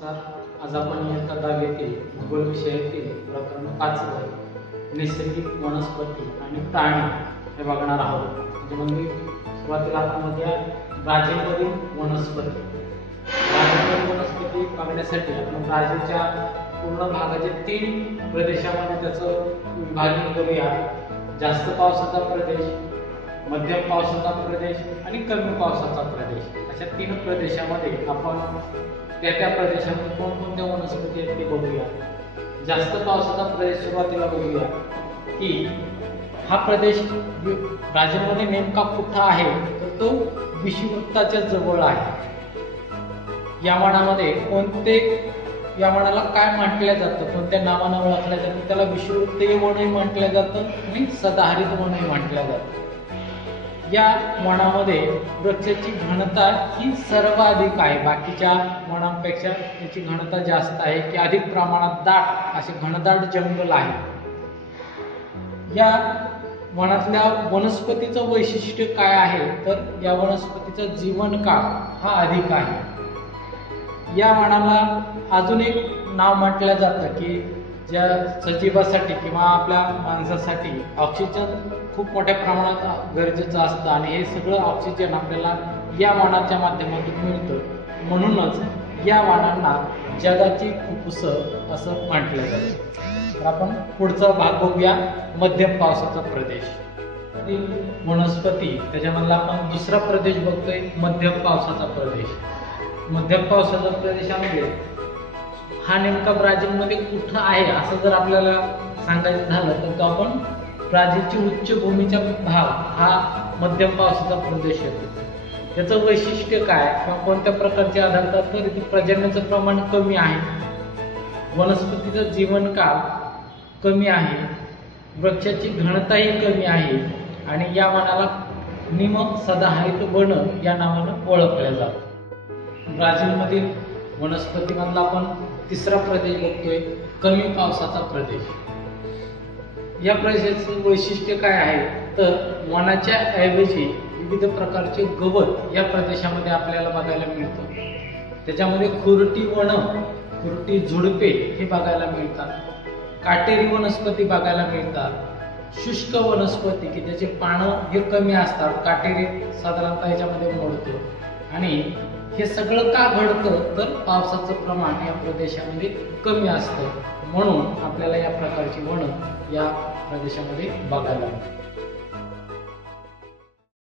नमस्कार. आज आपण इयत्ता 10वीतील भूगोल विषयातील प्रकरण 5 नैसर्गिक वनस्पती आणि प्राणी हे बघणार आहोत. म्हणजे सुरुवातीला आपण बघूया ब्राझीलमधील वनस्पती. ब्राझीलमधील वनस्पती बघण्यासाठी आपण ब्राझीलच्या पूर्ण भागाचे 3 प्रदेशामध्ये त्याचं विभाजन करूया. जास्त पावसाचा प्रदेश, मध्यम पावसाचा प्रदेश आणि कमी पावसाचा प्रदेश, अशा 3 प्रदेशामध्ये आपण त्या प्रदेशामध्ये कोणकोणत्या वनस्पती आहेत ते बघूया. जास्त पावसाचा प्रदेश सुरुवातीला बघूया की हा प्रदेश ब्राझीलमध्ये नेमका कुठं आहे, तर तो विषुववृत्ताच्या जवळ आहे. या वनामध्ये या वनाला काय म्हटलं जातं, कोणत्या नावानं ओळखलं जातं, त्याला विषुववृत्तीय वनही म्हटलं जातं आणि सदाहरित वनही म्हटलं जातं. या वनामध्ये वृक्षाची घनता ही सर्वाधिक आहे. बाकीच्या वनांपेक्षा याची घनता जास्त आहे की अधिक प्रमाणात दाट असे घनदाट जंगल आहे. या वनातल्या वनस्पतीचं वैशिष्ट्य काय आहे, तर या वनस्पतीचा जीवनकाळ हा अधिक आहे. या वनाला अजून एक नाव म्हटलं जातं की ज्या सजीवासाठी किंवा आपल्या माणसासाठी ऑक्सिजन खूप मोठ्या प्रमाणात गरजेचं असतं आणि हे सगळं ऑक्सिजन आपल्याला या वनाच्या माध्यमातून मिळतं. म्हणूनच या वनांना जगाची फुफ्फुसं असं म्हटलं जातं. तर आपण पुढचा भाग बघूया, मध्यम पावसाचा प्रदेश. वनस्पती त्याच्यामधला आपण दुसरा प्रदेश बघतोय, मध्यम पावसाचा प्रदेश. मध्यम पावसाच्या प्रदेशामध्ये हा नेमका ब्राझीलमध्ये कुठं आहे असं जर आपल्याला सांगायचं झालं तर तो आपण ब्राझीलची उच्चभूमीचा भाग हा मध्यम पावसाचा प्रदेश येतो. त्याचं वैशिष्ट्य काय किंवा कोणत्या प्रकारचे आढळतात, तर इथे प्रजननाचं प्रमाण कमी आहे, वनस्पतीचा जीवनकाळ कमी आहे, वृक्षाची घनताही कमी आहे आणि या वनाला निम सदाहरित वन या नावानं ओळखलं जातं. ब्राझीलमधील वनस्पतीमधला आपण तिसरा प्रदेश बघतोय, कमी पावसाचा प्रदेश. या प्रदेशाचं वैशिष्ट्य काय आहे, तर वनाच्या ऐवजी विविध प्रकारचे गवत या प्रदेशामध्ये आपल्याला बघायला मिळतं. त्याच्यामध्ये खुरटी वन, खुरटी झुडपे हे बघायला मिळतात, काटेरी वनस्पती बघायला मिळतात, शुष्क वनस्पती की त्याचे पानं हे कमी असतात, काटेरी साधारणतः याच्यामध्ये मोडतो. आणि हे सगळं का घडतं, तर पावसाचं प्रमाण या प्रदेशामध्ये कमी असतं, म्हणून आपल्याला या प्रकारची वनं या प्रदेशामध्ये बघायला मिळतात.